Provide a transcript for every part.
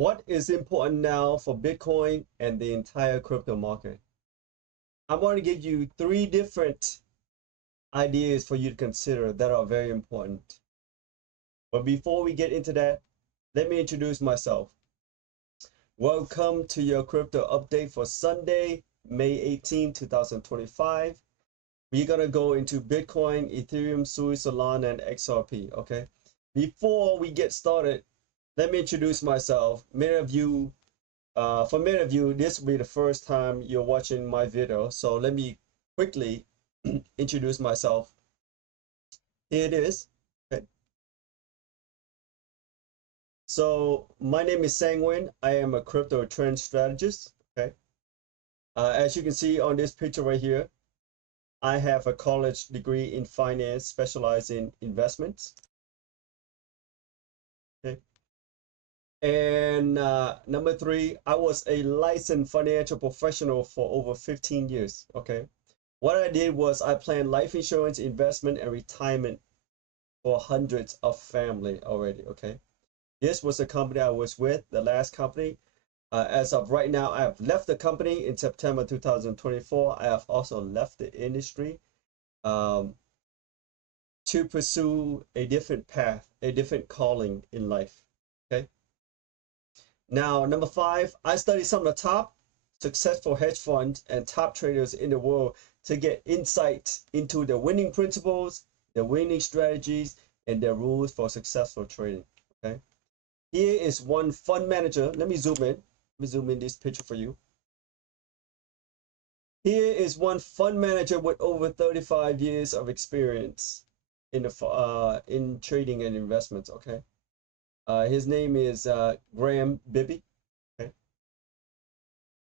What is important now for Bitcoin and the entire crypto market? I'm going to give you 3 different ideas for you to consider that are very important. But before we get into that, let me introduce myself. Welcome to your crypto update for Sunday, May 18, 2025. We're going to go into Bitcoin, Ethereum, SOLana, and XRP, okay? Before we get started, let me introduce myself. For many of you, this will be the first time you're watching my video. So let me quickly introduce myself. Here it is. Okay. So my name is Nguyen. I am a crypto trend strategist. Okay. As you can see on this picture right here, I have a college degree in finance, specialized in investments. Okay. And number 3, I was a licensed financial professional for over 15 years. Okay. What I did was I planned life insurance, investment, and retirement for hundreds of family already. Okay. This was the company I was with, the last company. As of right now, I have left the company in September 2024. I have also left the industry to pursue a different path, a different calling in life. Okay. Now, number 5, I studied some of the top successful hedge funds and top traders in the world to get insight into the winning principles, the winning strategies, and their rules for successful trading. Okay. Here is one fund manager. Let me zoom in. Let me zoom in this picture for you. Here is one fund manager with over 35 years of experience in the in trading and investments. Okay. His name is Graham Bibby. Okay.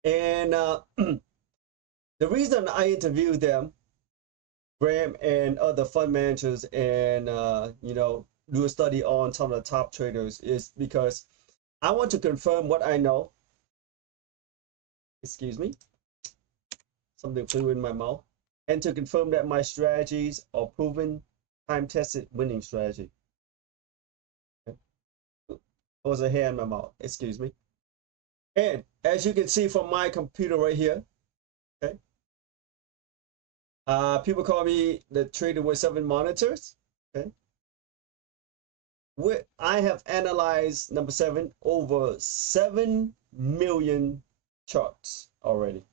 And the reason I interviewed them, Graham and other fund managers, and do a study on some of the top traders, is because I want to confirm what I know. Excuse me, something flew in my mouth. And to confirm that my strategies are proven, time-tested winning strategy. Okay. There was a hair in my mouth. Excuse me. And as you can see from my computer right here, okay, people call me the trader with 7 monitors. Okay. I have analyzed, number 7, over 7 million charts already,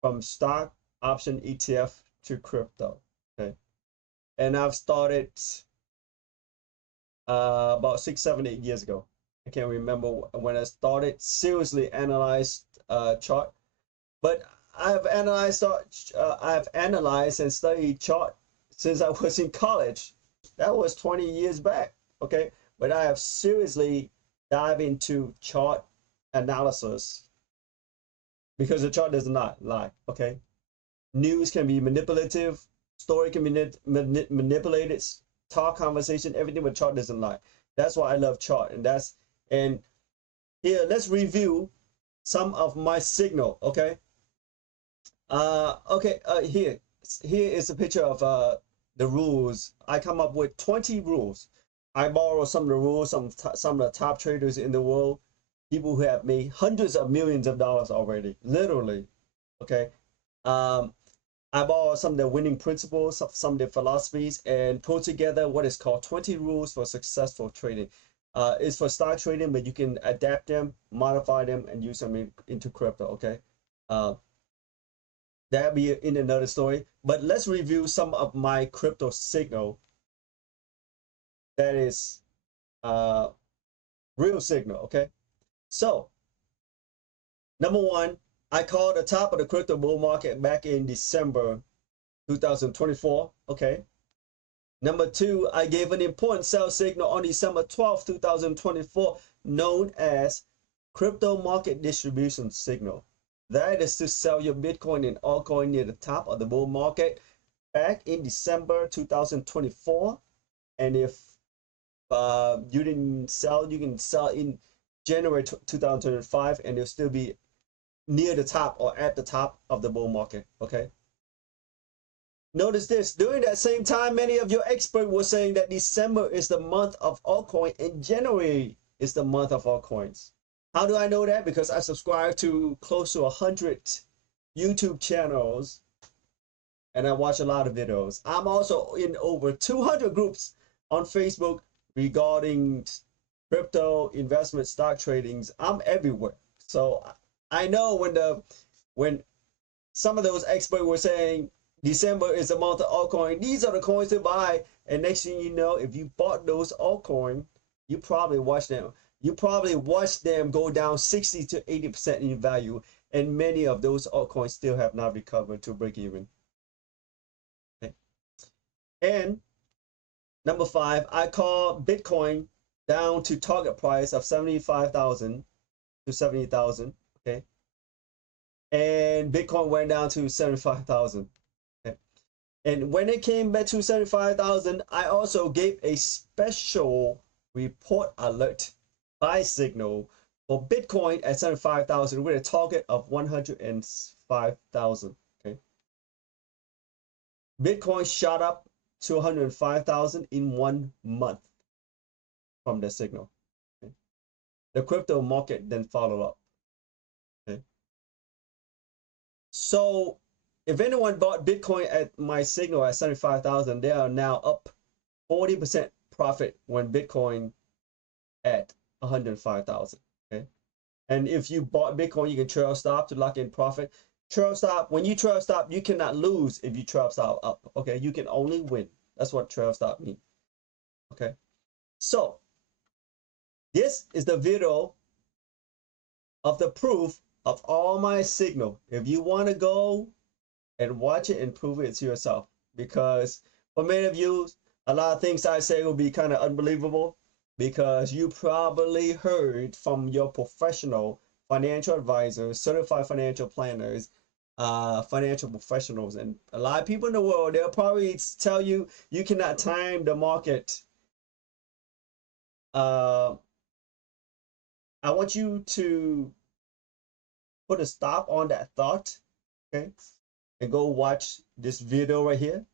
from stock, option, ETF to crypto. Okay. And I've started about 6, 7, 8 years ago. I can't remember when I started seriously analyzed chart, but I've analyzed and studied chart since I was in college. That was 20 years back. Okay, but I have seriously dived into chart analysis because the chart does not lie. Okay, news can be manipulative, story can be manipulated, talk, conversation, everything, but chart doesn't lie. That's why I love chart. And here, let's review some of my signal. Okay. Here is a picture of the rules. I come up with 20 rules. I borrow some of the rules, some of the top traders in the world, people who have made hundreds of millions of dollars already, literally. Okay. I borrow some of the winning principles, some of the philosophies, and put together what is called 20 rules for successful trading. It's for stock trading, but you can adapt them, modify them, and use them into crypto. Okay. That'll be in another story. But let's review some of my crypto signal. That is real signal. Okay. So, number 1, I called the top of the crypto bull market back in December 2024. Okay. Number 2, I gave an important sell signal on December 12, 2024, known as crypto market distribution signal. That is to sell your Bitcoin and altcoin near the top of the bull market back in December 2024. And if you didn't sell, you can sell in January 2025, and it'll still be near the top or at the top of the bull market. Okay. Notice this, during that same time, many of your experts were saying that December is the month of altcoin and January is the month of altcoins. How do I know that? Because I subscribe to close to 100 YouTube channels and I watch a lot of videos. I'm also in over 200 groups on Facebook regarding crypto investment, stock tradings. I'm everywhere. So I know when some of those experts were saying December is the month of altcoin, these are the coins to buy. And next thing you know, if you bought those altcoin, you probably watched them. You probably watched them go down 60 to 80% in value. And many of those altcoins still have not recovered to break even. Okay. And number 5, I call Bitcoin down to target price of 75,000 to 70,000. Okay. And Bitcoin went down to 75,000. Okay. And when it came back to 75,000, I also gave a special report alert buy signal for Bitcoin at 75,000 with a target of 105,000. Okay. Bitcoin shot up to 105,000 in 1 month from the signal. Okay. The crypto market then followed up. Okay. So if anyone bought Bitcoin at my signal at 75,000, they are now up 40% profit when Bitcoin at 105,000. Okay. And if you bought Bitcoin, you can trail stop to lock in profit. Trail stop, when you trail stop, you cannot lose if you trail stop up. Okay. You can only win. That's what trail stop means. Okay. So this is the video of the proof of all my signal. If you want to go and watch it and prove it to yourself, because for many of you, a lot of things I say will be kind of unbelievable because you probably heard from your professional financial advisors, certified financial planners, financial professionals, and a lot of people in the world, they'll probably tell you you cannot time the market. I want you to put a stop on that thought, okay, and go watch this video right here,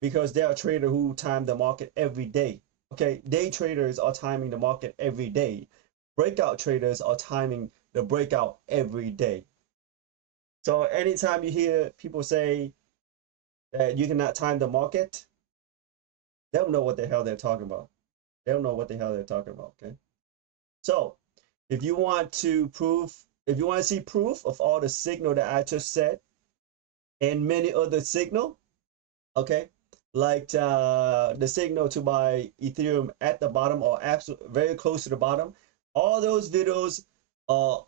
because there are traders who time the market every day. Okay, day traders are timing the market every day. Breakout traders are timing the breakout every day. So anytime you hear people say that you cannot time the market, they don't know what the hell they're talking about. They don't know what the hell they're talking about. Okay. So if you want to see proof of all the signal that I just said and many other signal, okay, like the signal to buy Ethereum at the bottom or very close to the bottom, all those videos are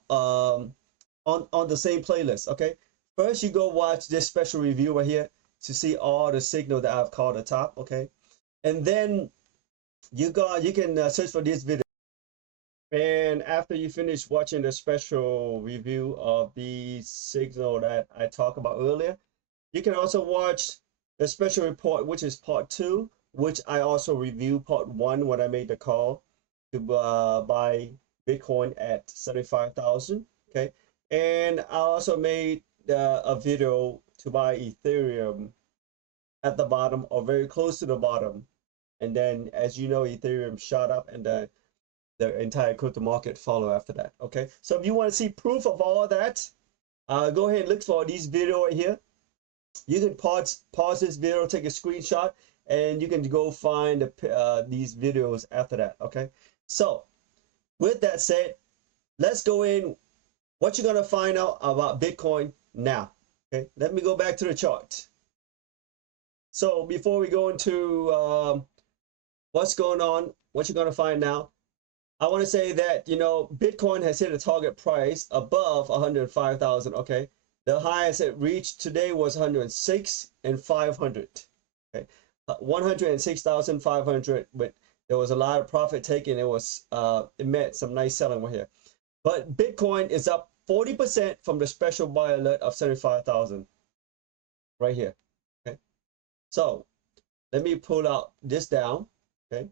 on the same playlist. Okay, first you go watch this special review right here to see all the signal that I've called the top. Okay, and then you can search for this video. And after you finish watching the special review of the signal that I talked about earlier, you can also watch the special report, which is part 2, which I also reviewed part 1 when I made the call to buy Bitcoin at 75,000. Okay, and I also made a video to buy Ethereum at the bottom or very close to the bottom. And then, as you know, Ethereum shot up and the entire crypto market follow after that. Okay, so if you want to see proof of all that, go ahead and look for these video right here. You can pause this video, take a screenshot, and you can go find these videos after that. Okay, so with that said, let's go in. What you're gonna find out about Bitcoin now. Okay, let me go back to the chart. So before we go into what's going on, what you're gonna find now, I want to say that, you know, Bitcoin has hit a target price above 105,000. Okay, the highest it reached today was 106 and 500. Okay, 106,500, but there was a lot of profit taken. It met some nice selling right here. But Bitcoin is up 40% from the special buy alert of 75,000 right here. Okay, so let me pull out this down. Okay,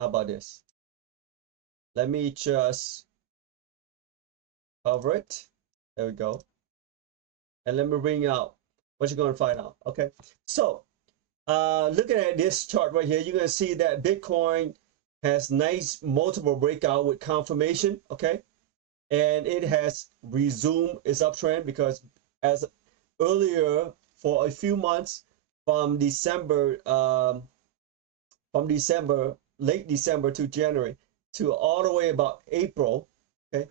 how about this? Let me just cover it. There we go. And let me bring out what you're going to find out. Okay, so looking at this chart right here, you're going to see that Bitcoin has nice multiple breakout with confirmation, okay? And it has resumed its uptrend because as earlier for a few months from December, late December to January to all the way about April, okay,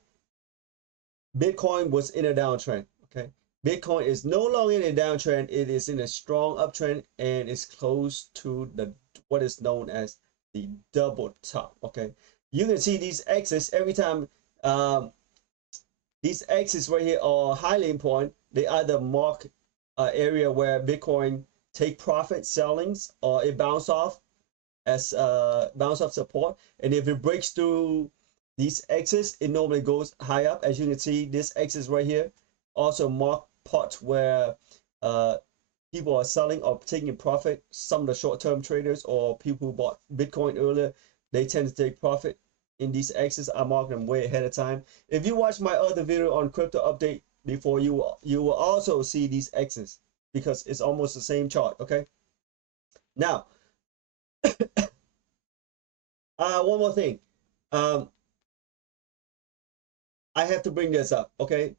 Bitcoin was in a downtrend, okay? Bitcoin is no longer in a downtrend. It is in a strong uptrend and is close to the what is known as the double top, okay? You can see these X's every time. These X's right here are highly important. They either mark an area where Bitcoin take profit sellings or it bounce off as bounce off support. And if it breaks through these X's, it normally goes high up. As you can see, this X's right here also mark parts where people are selling or taking profit. Some of the short-term traders or people who bought Bitcoin earlier, they tend to take profit in these X's. I mark them way ahead of time. If you watch my other video on crypto update before, you will also see these X's because it's almost the same chart, okay? Now, one more thing. I have to bring this up, okay?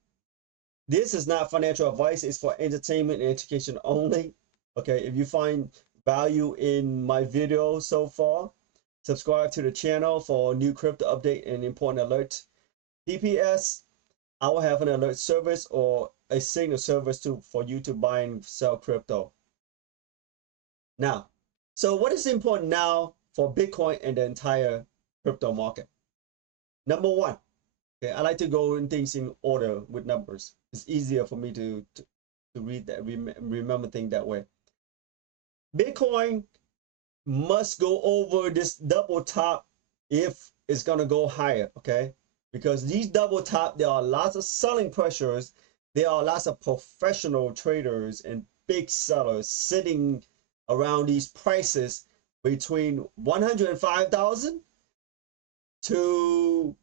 This is not financial advice. It's for entertainment and education only. Okay, if you find value in my video so far, subscribe to the channel for new crypto update and important alerts. P.P.S. I will have an alert service or a signal service for you to buy and sell crypto. Now, so what is important now for Bitcoin and the entire crypto market? Number one, okay, I like to go in things in order with numbers. It's easier for me to read that, remember things that way. Bitcoin must go over this double top if it's gonna go higher, okay? Because these double top, there are lots of selling pressures. There are lots of professional traders and big sellers sitting around these prices between 105,000 to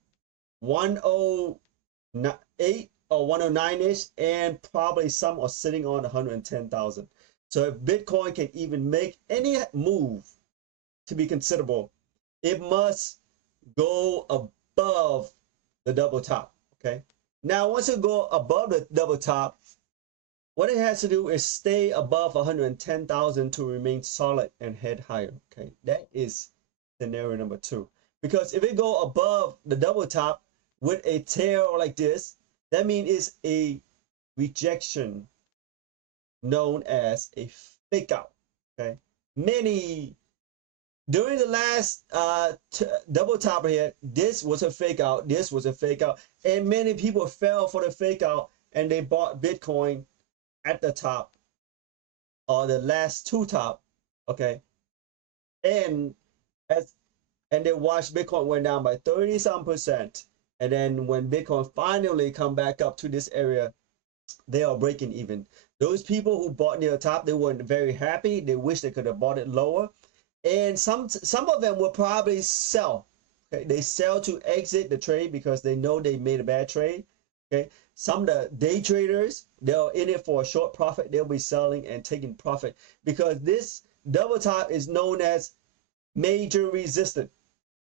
108 or 109-ish, and probably some are sitting on 110,000. So if Bitcoin can even make any move to be considerable, it must go above the double top, okay? Now, once it go above the double top, what it has to do is stay above 110,000 to remain solid and head higher, okay? That is scenario number two. Because if it go above the double top with a tail like this, that means it's a rejection known as a fake out, okay? Many during the last double top here, this was a fake out, this was a fake out, and many people fell for the fake out and they bought Bitcoin at the top or the last two top, okay? And as and they watched Bitcoin went down by 30-some%. And then when Bitcoin finally come back up to this area, they are breaking even. Those people who bought near the top, they weren't very happy. They wish they could have bought it lower. And some of them will probably sell. Okay? They sell to exit the trade because they know they made a bad trade. Okay, some of the day traders, they're in it for a short profit. They'll be selling and taking profit because this double top is known as major resistance.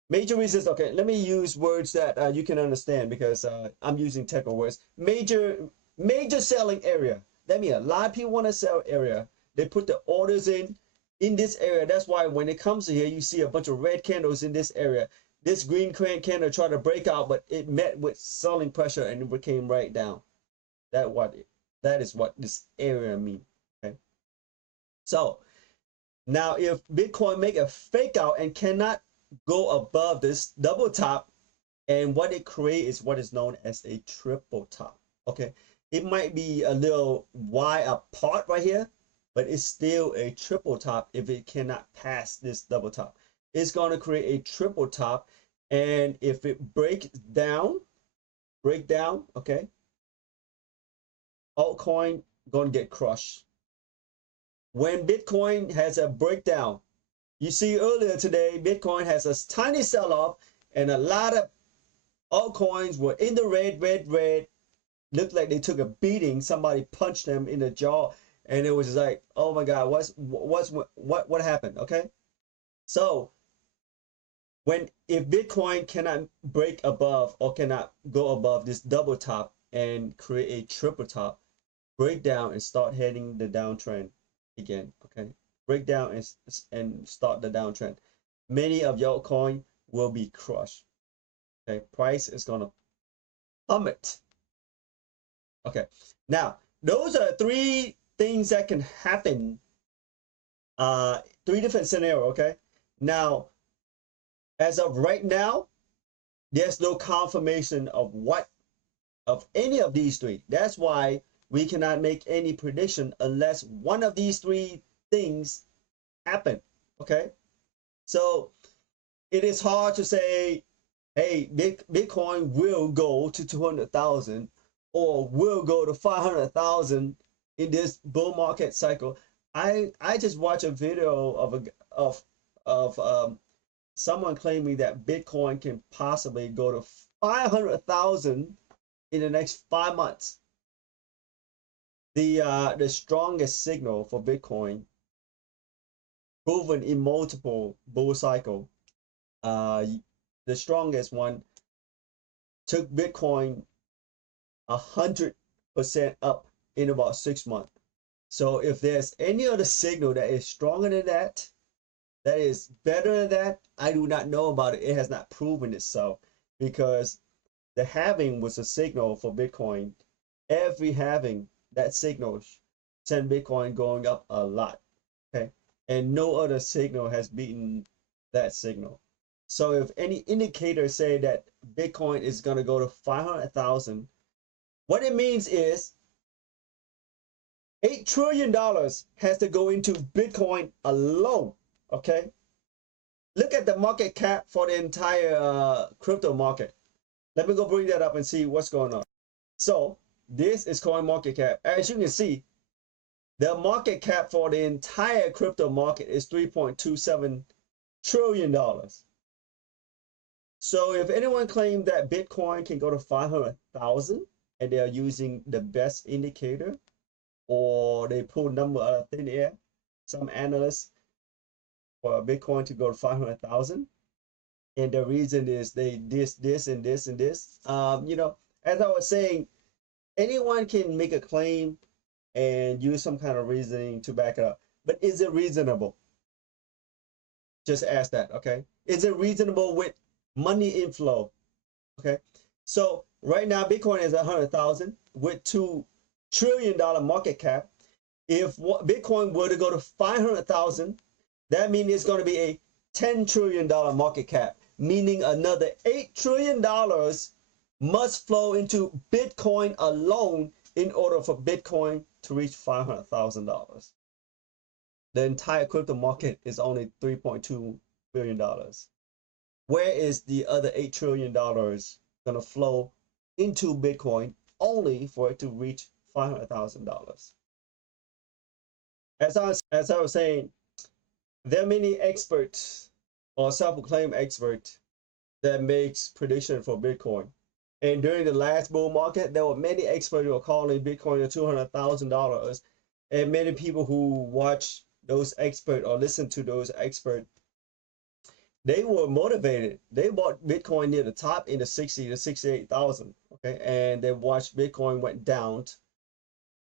Major resistance. Okay, let me use words that you can understand because I'm using technical words. Major selling area. That means a lot of people want to sell area. They put the orders in this area. That's why when it comes to here, you see a bunch of red candles in this area. This green candle tried to break out, but it met with selling pressure and it came right down. That is what this area means. Okay. So now if Bitcoin make a fake out and cannot go above this double top, and what it creates is what is known as a triple top. Okay. It might be a little wide apart right here, but it's still a triple top if it cannot pass this double top. It's going to create a triple top, and if it break down, okay, altcoin going to get crushed. When Bitcoin has a breakdown, you see earlier today, Bitcoin has a tiny sell-off, and a lot of altcoins were in the red. Looked like they took a beating. Somebody punched them in the jaw, and it was just like, oh my God, what happened? Okay, so if Bitcoin cannot break above or cannot go above this double top and create a triple top, break down and start heading the downtrend again. Okay, break down and start the downtrend. Many of your coin will be crushed. Okay, price is gonna plummet. Okay, now those are three things that can happen. Three different scenarios. Okay, now as of right now, there's no confirmation of any of these three. That's why we cannot make any prediction unless one of these three things happen. Okay, so it is hard to say, hey, Bitcoin will go to 200,000 or will go to 500,000 in this bull market cycle. I just watched a video of someone claiming that Bitcoin can possibly go to 500,000 in the next 5 months. The strongest signal for Bitcoin, proven in multiple bull cycle, the strongest one took Bitcoin 100% up in about 6 months. So if there's any other signal that is stronger than that, that is better than that, I do not know about it. It has not proven itself, because the halving was a signal for Bitcoin. Every halving, that signal sent Bitcoin going up a lot. Okay, and no other signal has beaten that signal. So if any indicators say that Bitcoin is going to go to 500,000, what it means is $8 trillion has to go into Bitcoin alone. Okay, look at the market cap for the entire crypto market. Let me go bring that up and see what's going on. So this is coin market cap. As you can see, the market cap for the entire crypto market is $3.27 trillion. So if anyone claimed that Bitcoin can go to 500,000 and they are using the best indicator, or they pull number out of thin air, some analysts, for Bitcoin to go to 500,000, and the reason is they this and this and this. As I was saying, anyone can make a claim and use some kind of reasoning to back it up. But is it reasonable? Just ask that, okay? Is it reasonable with money inflow? Okay, so right now Bitcoin is 100,000 with $2 trillion market cap. If Bitcoin were to go to 500,000, that means it's going to be a $10 trillion market cap, meaning another $8 trillion must flow into Bitcoin alone in order for Bitcoin to reach $500,000. The entire crypto market is only $3.2 billion. Where is the other $8 trillion going to flow into Bitcoin only for it to reach $500,000? As I was saying, there are many experts or self-proclaimed experts that makes prediction for Bitcoin. And during the last bull market, there were many experts who were calling Bitcoin to $200,000. And many people who watch those experts or listen to those experts, they were motivated. They bought Bitcoin near the top in the 60 to 68,000. Okay, and they watched Bitcoin went down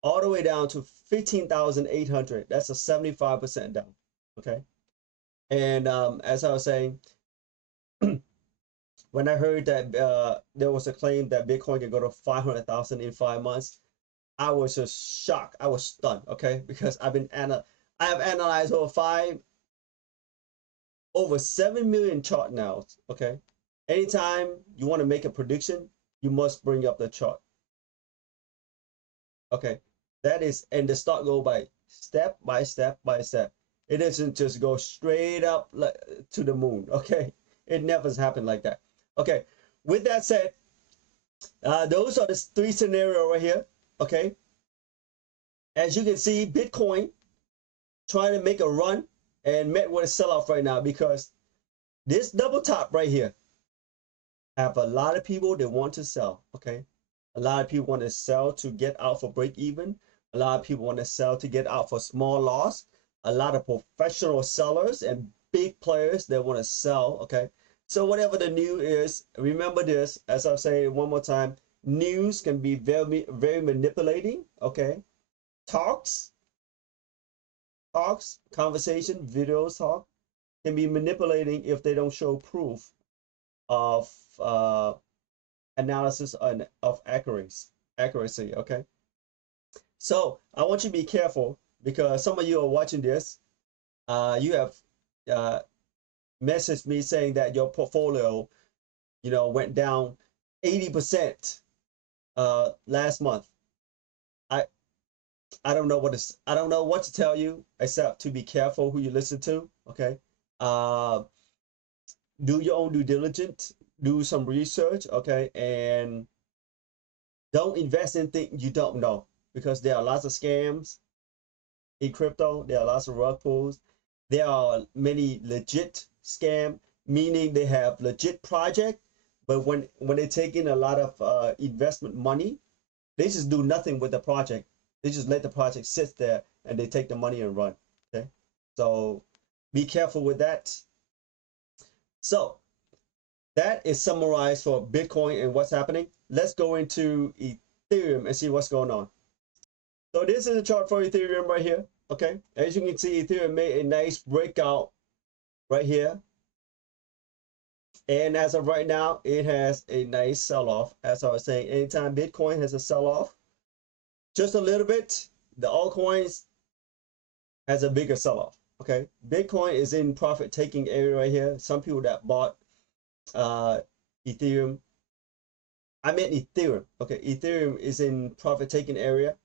all the way down to 15,800. That's a 75% down. Okay, and as I was saying, when I heard that there was a claim that Bitcoin could go to 500,000 in 5 months, I was just shocked. I was stunned. Okay, because I have analyzed over 7 million chart now. Okay, anytime you want to make a prediction, you must bring up the chart. Okay, that is, and the stock go by step by step by step. It doesn't just go straight up to the moon. Okay, it never happened like that. Okay, with that said, those are the three scenarios right here. Okay, as you can see, Bitcoin trying to make a run and met with a sell-off right now, because this double top right here have a lot of people that want to sell. Okay, a lot of people want to sell to get out for break even. A lot of people want to sell to get out for small loss. A lot of professional sellers and big players that want to sell. Okay, So whatever the news is, remember this, as I'll say one more time, news can be very, very manipulating, okay? Talks, conversation, videos, talk, can be manipulating if they don't show proof of analysis of accuracy, okay? So I want you to be careful because some of you are watching this. You have messaged me saying that your portfolio, went down 80% last month. I I don't know what to tell you except to be careful who you listen to. Okay, uh, do your own due diligence, do some research. Okay, and don't invest in things you don't know because there are lots of scams in crypto. There are lots of rug pulls. There are many legit scam, meaning they have legit project, but when they take in a lot of investment money, they just do nothing with the project. They just let the project sit there and they take the money and run. Okay, so be careful with that. So that is summarized for Bitcoin and what's happening. Let's go into Ethereum and see what's going on. So this is a chart for Ethereum right here. Okay, as you can see, Ethereum made a nice breakout right here. And as of right now, it has a nice sell-off. As I was saying, anytime Bitcoin has a sell-off, just a little bit, the altcoins has a bigger sell-off. Okay, Bitcoin is in profit-taking area right here. Some people that bought Ethereum, I meant Ethereum. Okay, Ethereum is in profit-taking area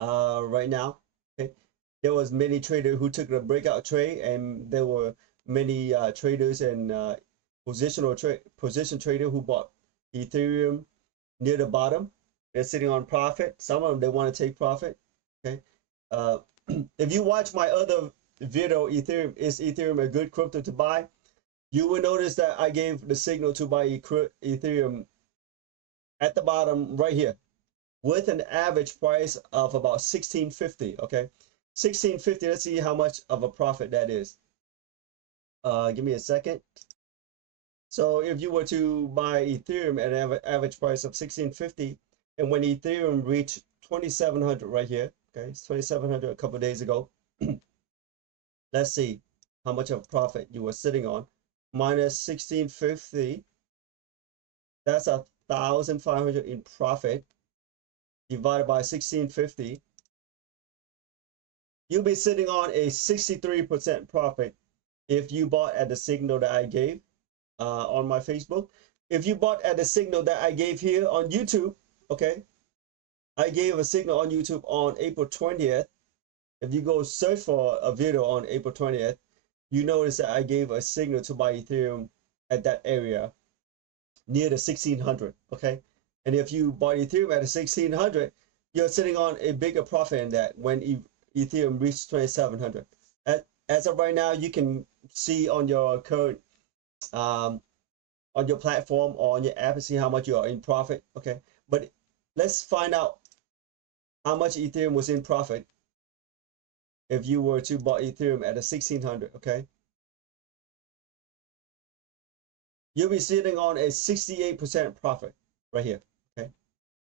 right now. Okay, there was many traders who took the breakout trade, and there were many traders and position trader who bought Ethereum near the bottom. They're sitting on profit. Some of them they want to take profit. Okay, if you watch my other video, Ethereum, is Ethereum a good crypto to buy? You will notice that I gave the signal to buy Ethereum at the bottom right here with an average price of about 1650. Okay, 1650. Let's see how much of a profit that is. Give me a second. So if you were to buy Ethereum at an average price of 1650, and when Ethereum reached 2700 right here, okay, it's 2700 a couple of days ago. Let's see how much of profit you were sitting on. Minus 1650, that's 1,500 in profit divided by 1650. You'll be sitting on a 63% profit if you bought at the signal that I gave on my Facebook. If you bought at the signal that I gave here on YouTube, okay, I gave a signal on YouTube on April 20th. If you go search for a video on April 20th, you notice that I gave a signal to buy Ethereum at that area near the 1600, okay? And if you bought Ethereum at the 1600, you're sitting on a bigger profit in that when Ethereum reached 2700. As of right now, you can see on your current on your platform or on your app and see how much you are in profit, okay? But let's find out how much Ethereum was in profit if you were to buy Ethereum at a 1600, okay? You'll be sitting on a 68% profit right here, okay?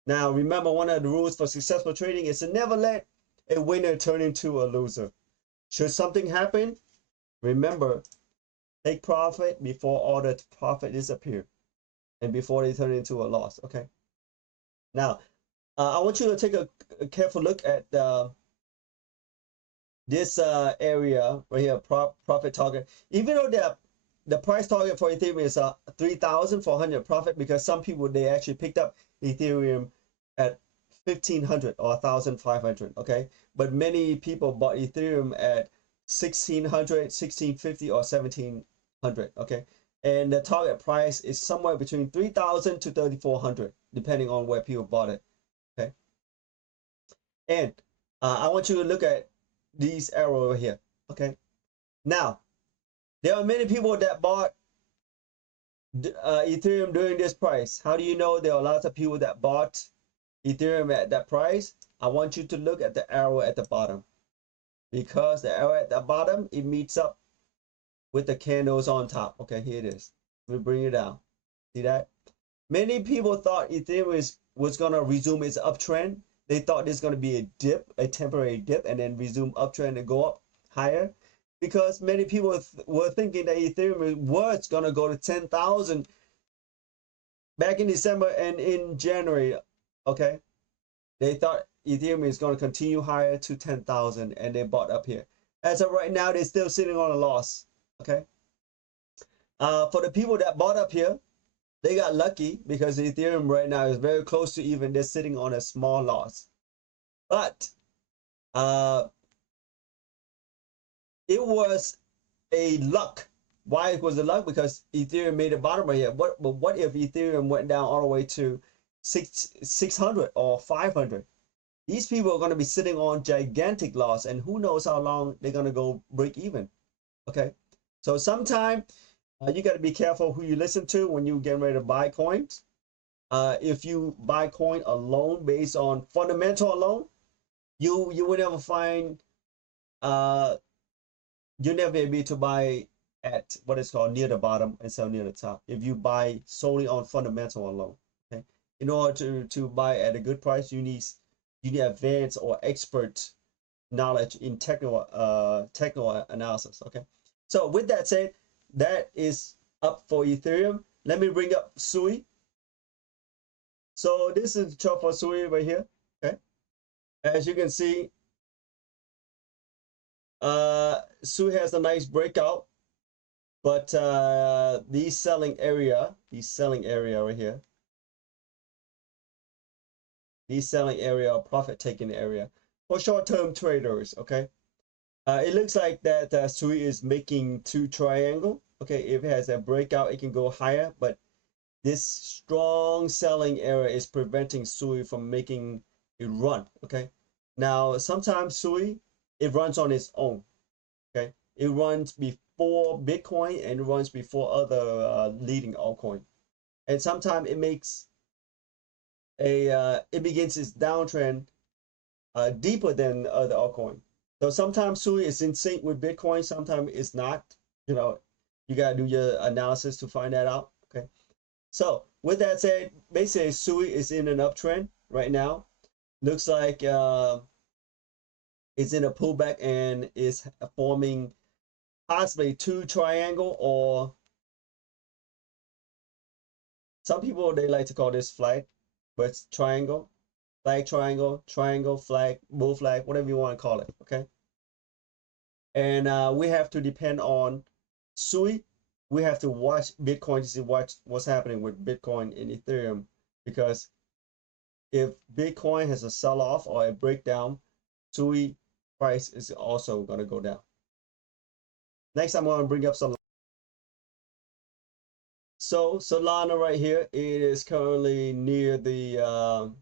Now, remember, one of the rules for successful trading is to never let a winner turn into a loser. Should something happen, remember, take profit before all the profit disappear and before they turn into a loss, okay? Now, I want you to take a careful look at this area right here, profit target. Even though the price target for Ethereum is 3,400 profit, because some people, they actually picked up Ethereum at 1,500 or 1,500, okay? But many people bought Ethereum at 1,600, 1,650, or 1,700, okay? And the target price is somewhere between 3,000 to 3,400, depending on where people bought it, okay? And I want you to look at these arrows over here, okay? Now, there are many people that bought Ethereum during this price. How do you know there are lots of people that bought Ethereum at that price? I want you to look at the arrow at the bottom, because the arrow at the bottom, it meets up with the candles on top. Okay, here it is. We bring it down. See that? Many people thought Ethereum was gonna resume its uptrend. They thought there's gonna be a dip, a temporary dip, and then resume uptrend and go up higher, because many people were thinking that Ethereum was gonna go to 10,000 back in December and in January. Okay, they thought Ethereum is gonna continue higher to 10,000, and they bought up here. As of right now, they're still sitting on a loss. Okay, for the people that bought up here, they got lucky because Ethereum right now is very close to even. They're sitting on a small loss. But it was a luck. Why it was a luck? Because Ethereum made a bottom right here. But what if Ethereum went down all the way to 600 or 500? These people are going to be sitting on gigantic loss, and who knows how long they're going to go break even. Okay, so sometime you got to be careful who you listen to when you get ready to buy coins. If you buy coin alone based on fundamental alone, you will never find you'll never be able to buy at what is called near the bottom and sell near the top if you buy solely on fundamental alone. Okay, in order to buy at a good price, you need advanced or expert knowledge in technical analysis. Okay, so with that said, that is up for Ethereum. Let me bring up SUI. So this is the chart for SUI right here. Okay, as you can see, SUI has a nice breakout, but these selling area right here, these selling area or profit taking area for short-term traders. Okay, it looks like that SUI is making two triangle. Okay, if it has a breakout, it can go higher, but this strong selling area is preventing SUI from making a run. Okay, now sometimes SUI, it runs on its own. Okay, it runs before Bitcoin and it runs before other leading altcoin, and sometimes it makes it begins its downtrend deeper than other altcoin. So sometimes SUI is in sync with Bitcoin, sometimes it's not. You know, you gotta do your analysis to find that out. Okay, so with that said, basically SUI is in an uptrend right now. Looks like it's in a pullback and is forming possibly two triangle, or some people they like to call this flag, but it's triangle, flag, triangle, triangle, flag, bull flag, whatever you want to call it. Okay, and we have to depend on SUI. We have to watch Bitcoin to see what's happening with Bitcoin and Ethereum, because if Bitcoin has a sell-off or a breakdown, SUI price is also going to go down. Next, I'm going to bring up some. So SOLana right here, it is currently near the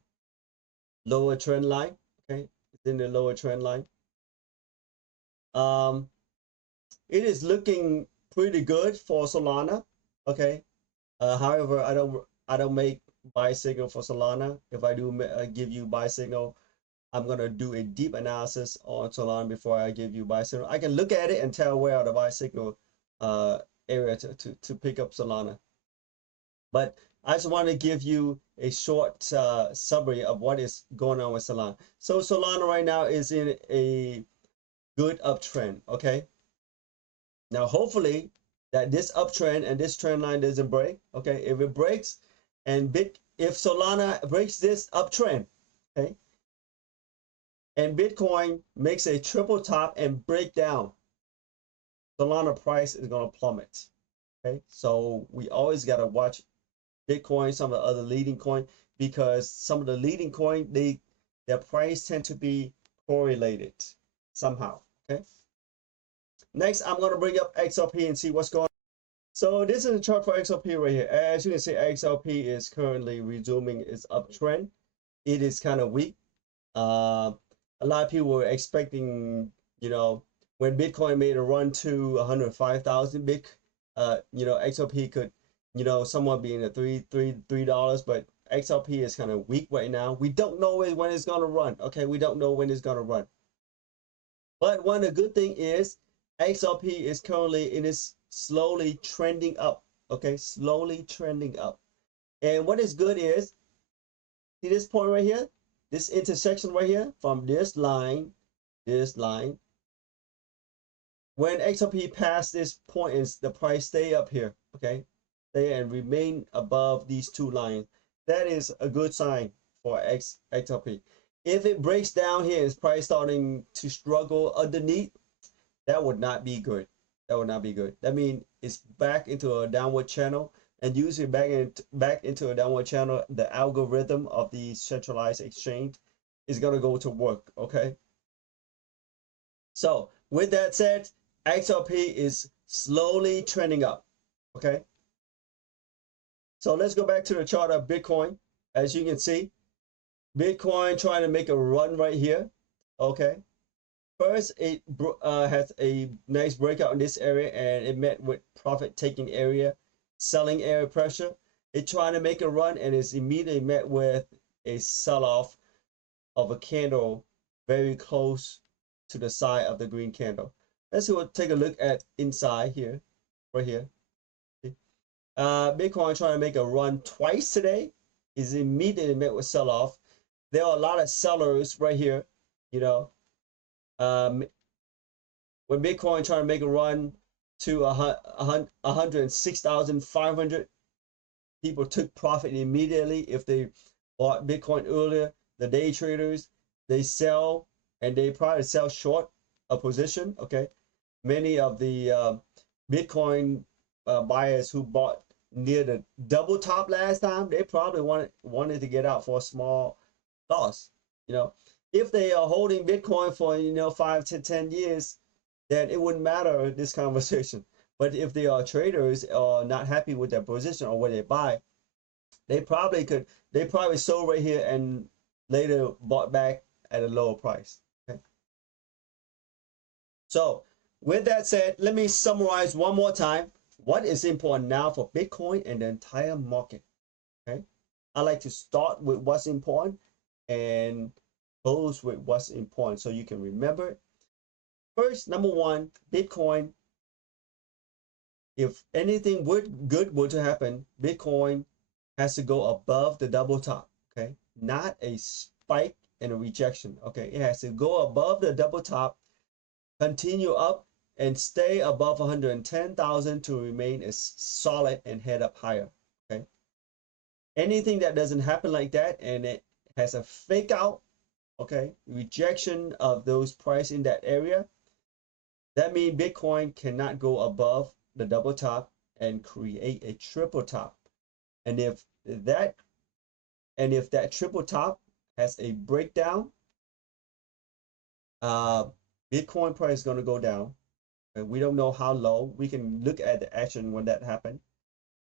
lower trend line. Okay, it's in the lower trend line. It is looking pretty good for SOLana. Okay, however, I don't make buy signal for SOLana. If I do give you buy signal, I'm gonna do a deep analysis on SOLana before I give you buy signal. I can look at it and tell where the buy signal area to pick up SOLana. But I just want to give you a short summary of what is going on with SOLana. So SOLana right now is in a good uptrend. Okay, now hopefully that this uptrend and this trend line doesn't break. Okay, if it breaks and if SOLana breaks this uptrend, okay, and Bitcoin makes a triple top and break down, SOLana price is going to plummet. Okay, so we always got to watch Bitcoin, some of the other leading coin, because some of the leading coin, their price tend to be correlated somehow. Okay, next I'm going to bring up XRP and see what's going on. So this is a chart for XRP right here. As you can see, XRP is currently resuming its uptrend. It is kind of weak. A lot of people were expecting, you know, when Bitcoin made a run to 105,000 XRP could, somewhat be in the $3, but XRP is kind of weak right now. We don't know when it's gonna run. Okay, we don't know when it's gonna run. But one of the good thing is XRP is currently in its slowly trending up. okay, slowly trending up. And what is good is, see this point right here, this intersection right here from this line, when XRP pass this point is the price stay up here, okay, stay and remain above these two lines. That is a good sign for XRP. If it breaks down here, is price starting to struggle underneath, that would not be good. That would not be good. That means it's back into a downward channel, and usually back into a downward channel, the algorithm of the centralized exchange is gonna go to work. Okay. So with that said, XRP is slowly trending up. Okay. So let's go back to the chart of Bitcoin. As you can see, Bitcoin trying to make a run right here. Okay. First, it has a nice breakout in this area, and it met with profit taking area, selling area pressure. It trying to make a run, and it's immediately met with a sell-off of a candle very close to the side of the green candle. Let's take a look at inside here, right here. Bitcoin trying to make a run twice today, is immediately met with sell-off. There are a lot of sellers right here, you know. When Bitcoin trying to make a run to 106,500, people took profit immediately. If they bought Bitcoin earlier, the day traders, they sell, and they probably sell short a position. Okay, many of the Bitcoin buyers who bought near the double top last time, they probably wanted to get out for a small loss. You know, if they are holding Bitcoin for 5 to 10 years, then it wouldn't matter this conversation. But if they are traders or not happy with their position or what they buy, they probably sold right here and later bought back at a lower price. Okay. So with that said, let me summarize one more time what is important now for Bitcoin and the entire market. Okay. I like to start with what's important and close with what's important so you can remember it. First, number one, Bitcoin. If anything good were to happen, Bitcoin has to go above the double top. Okay, not a spike and a rejection. Okay, it has to go above the double top, continue up, and stay above 110,000 to remain as solid and head up higher. Okay, anything that doesn't happen like that and it has a fake out, okay, rejection of those price in that area, that means Bitcoin cannot go above the double top and create a triple top. And if that triple top has a breakdown, Bitcoin price is going to go down. And we don't know how low. We can look at the action when that happened.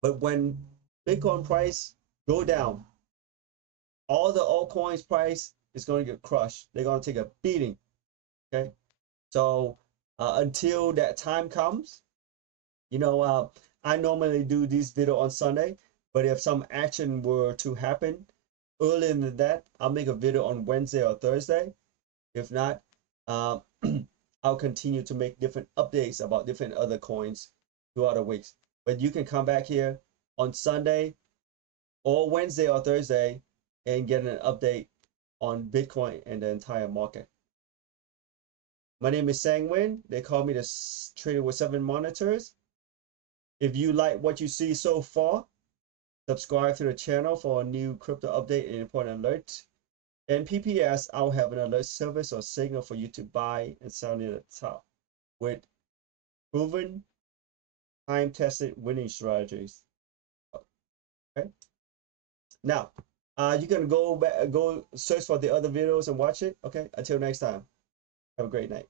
But when Bitcoin price go down, all the altcoins price is going to get crushed. They're going to take a beating. Okay, so until that time comes, I normally do this video on Sunday, but if some action were to happen earlier than that, I'll make a video on Wednesday or Thursday. If not, I'll continue to make different updates about different other coins throughout the weeks. But you can come back here on Sunday or Wednesday or Thursday and get an update on Bitcoin and the entire market. My name is Nguyen. They call me the Trader with 7 Monitors. If you like what you see so far, subscribe to the channel for a new crypto update and important alerts. And P.P.S, I'll have an alert service or signal for you to buy and sell near the top with proven, time-tested winning strategies. Okay. Now, you can go search for the other videos and watch it. Okay. Until next time, have a great night.